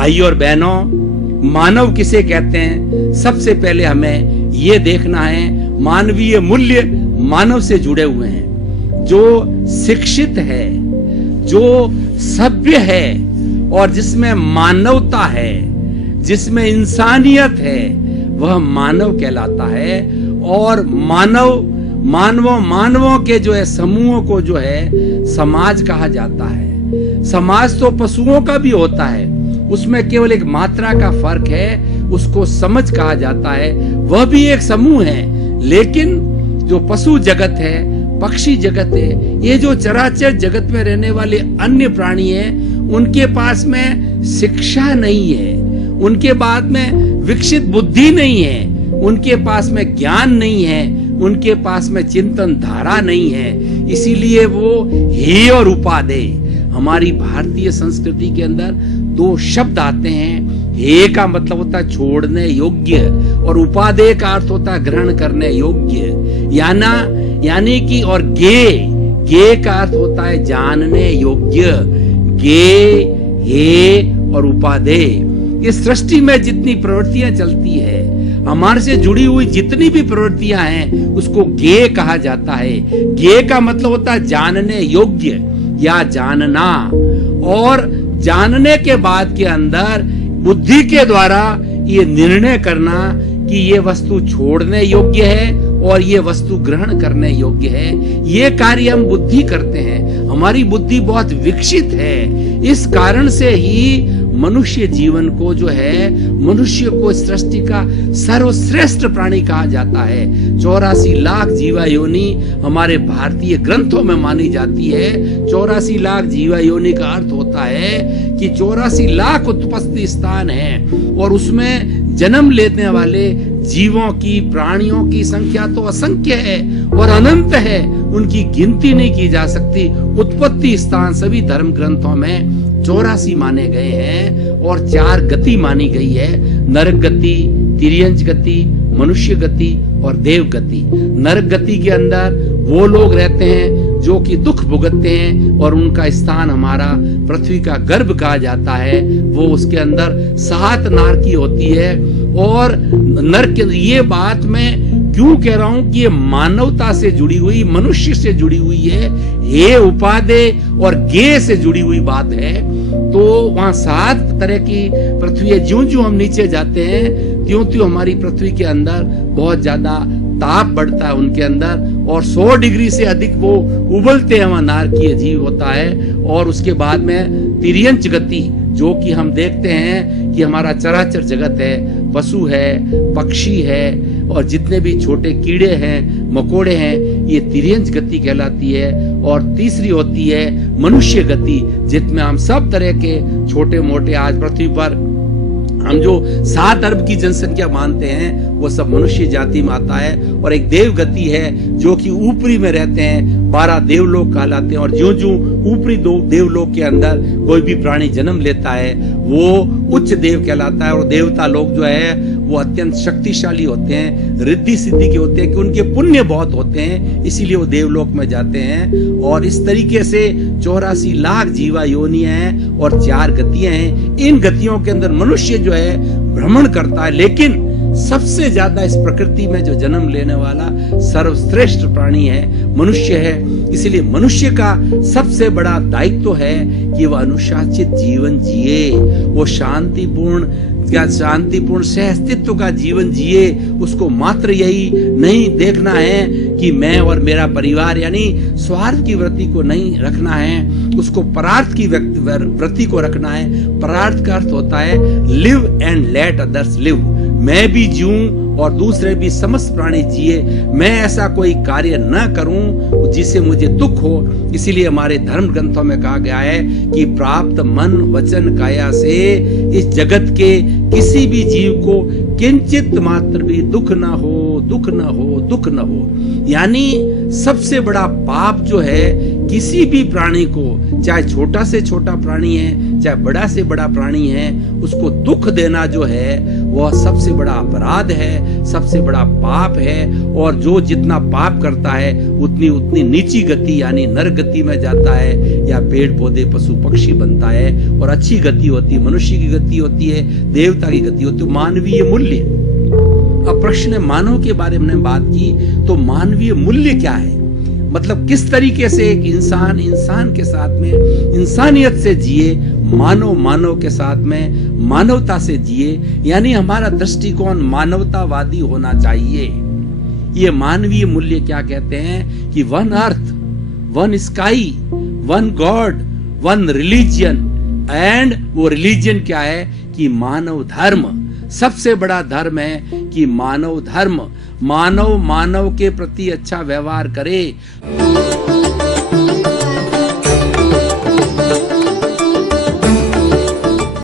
भाई और बहनों, मानव किसे कहते हैं? सबसे पहले हमें ये देखना है, मानवीय मूल्य मानव से जुड़े हुए हैं। जो शिक्षित है, जो सभ्य है और जिसमें मानवता है, जिसमें इंसानियत है, वह मानव कहलाता है। और मानवों के जो है समूहों को जो है समाज कहा जाता है। समाज तो पशुओं का भी होता है, उसमें केवल एक मात्रा का फर्क है, उसको समझ कहा जाता है। वह भी एक समूह है, लेकिन जो पशु जगत है, पक्षी जगत है, ये जो चराचर जगत में रहने वाले अन्य प्राणी हैं, उनके पास में शिक्षा नहीं है, उनके बाद में विकसित बुद्धि नहीं है, उनके पास में ज्ञान नहीं है, उनके पास में चिंतन धारा नहीं है। इसीलिए वो हे और उपादेय। हमारी भारतीय संस्कृति के अंदर दो शब्द आते हैं। हे का मतलब होता है छोड़ने योग्य और उपादेय का अर्थ होता है ग्रहण करने योग्य। यानी कि और गे का अर्थ होता है जानने योग्य। गे, हे और उपादेय, ये सृष्टि में जितनी प्रवृत्तियां चलती है, हमारे से जुड़ी हुई जितनी भी प्रवृत्तियां हैं, उसको गे कहा जाता है। गे का मतलब होता है जानने योग्य या जानना, और जानने के बाद के अंदर बुद्धि के द्वारा ये निर्णय करना कि ये वस्तु छोड़ने योग्य है और ये वस्तु ग्रहण करने योग्य है। ये कार्य हम बुद्धि करते हैं। हमारी बुद्धि बहुत विकसित है। इस कारण से ही मनुष्य जीवन को जो है, मनुष्य को सृष्टि का सर्वश्रेष्ठ प्राणी कहा जाता है। 84 लाख जीवा योनि हमारे भारतीय ग्रंथों में मानी जाती है। 84 लाख जीवा योनि का अर्थ होता है कि 84 लाख उत्पत्ति स्थान है और उसमें जन्म लेने वाले जीवों की, प्राणियों की संख्या तो असंख्य है और अनंत है, उनकी गिनती नहीं की जा सकती। उत्पत्ति स्थान सभी धर्म ग्रंथों में 84 माने गए हैं और 4 गति मानी गई है, नरक गति, तिर्यंच गति, मनुष्य गति और देव गति। नरक गति के अंदर वो लोग रहते हैं जो कि दुख भुगतते हैं और उनका स्थान हमारा पृथ्वी का गर्भ कहा जाता है। वो उसके अंदर 7 नारकी होती है। और नरक, ये बात मैं क्यों कह रहा हूं कि ये मानवता से जुड़ी हुई, मनुष्य से जुड़ी हुई है, हे उपादेय और गे से जुड़ी हुई बात है। तो वहां 7 तरह की पृथ्वी है। ज्यों हम नीचे जाते हैं त्यों हमारी पृथ्वी के अंदर बहुत ज्यादा ताप बढ़ता है उनके अंदर, और 100 डिग्री से अधिक वो उबलते हैं, वहां नारकीय जीव होता है। और उसके बाद में तिर्यंच गति, जो कि हम देखते हैं कि हमारा चराचर जगत है, पशु है, पक्षी है और जितने भी छोटे कीड़े हैं, मकोड़े हैं, ये तिर्यंच गति कहलाती है। और तीसरी होती है मनुष्य गति, जिसमें हम सब तरह के छोटे मोटे, आज पृथ्वी पर हम जो 7 अरब की जनसंख्या मानते हैं, वो सब मनुष्य जाति में आता है। और एक देव गति है जो कि ऊपरी में रहते हैं, 12 देवलोक कहलाते हैं। और ज्यों ऊपरी 2 देवलोक के अंदर कोई भी प्राणी जन्म लेता है, वो उच्च देव कहलाता है। और देवता लोग जो है वो अत्यंत शक्तिशाली होते हैं, रिद्धि सिद्धि के होते हैं कि उनके पुण्य बहुत होते हैं, इसीलिए वो देवलोक में जाते हैं। और इस तरीके से 84 लाख जीवा योनियां हैं और 4 गतियां हैं। इन गतियों के अंदर मनुष्य जो है भ्रमण करता है, लेकिन सबसे ज्यादा इस प्रकृति में जो जन्म लेने वाला सर्वश्रेष्ठ प्राणी है, मनुष्य है। इसलिए मनुष्य का सबसे बड़ा दायित्व है कि वह अनुशासित जीवन जिए, वो शांतिपूर्ण सहअस्तित्व का जीवन जिए। उसको मात्र यही नहीं देखना है कि मैं और मेरा परिवार, यानी स्वार्थ की वृत्ति को नहीं रखना है, उसको परार्थ की वृत्ति को रखना है। परार्थ का अर्थ होता है live and let others live, मैं भी जीऊं और दूसरे भी समस्त प्राणी जिए। मैं ऐसा कोई कार्य न करूं जिससे मुझे दुख हो। इसीलिए हमारे धर्म ग्रंथों में कहा गया है कि प्राप्त मन वचन काया से इस जगत के किसी भी जीव को किंचित मात्र भी दुख न हो, दुख न हो, दुख न हो। यानी सबसे बड़ा पाप जो है किसी भी प्राणी को, चाहे छोटा से छोटा प्राणी है, चाहे बड़ा से बड़ा प्राणी है, उसको दुख देना जो है वह सबसे बड़ा अपराध है, सबसे बड़ा पाप है। और जो जितना पाप करता है उतनी नीची गति यानी नर गति में जाता है, या पेड़ पौधे पशु पक्षी बनता है। और अच्छी गति होती है, मनुष्य की गति होती है, देवता की गति होती है, मानवीय मूल्य। अब प्रश्न है मानव के बारे में बात की, तो मानवीय मूल्य क्या है? मतलब किस तरीके से एक इंसान के साथ में इंसानियत से जिए, मानव के साथ में मानवता से जिए, यानी हमारा दृष्टिकोण मानवतावादी होना चाहिए। ये मानवीय मूल्य क्या कहते हैं कि one earth, one sky, one God, one religion. And वो रिलीजियन क्या है कि मानव धर्म। सबसे बड़ा धर्म है कि मानव धर्म, मानव के प्रति अच्छा व्यवहार करे।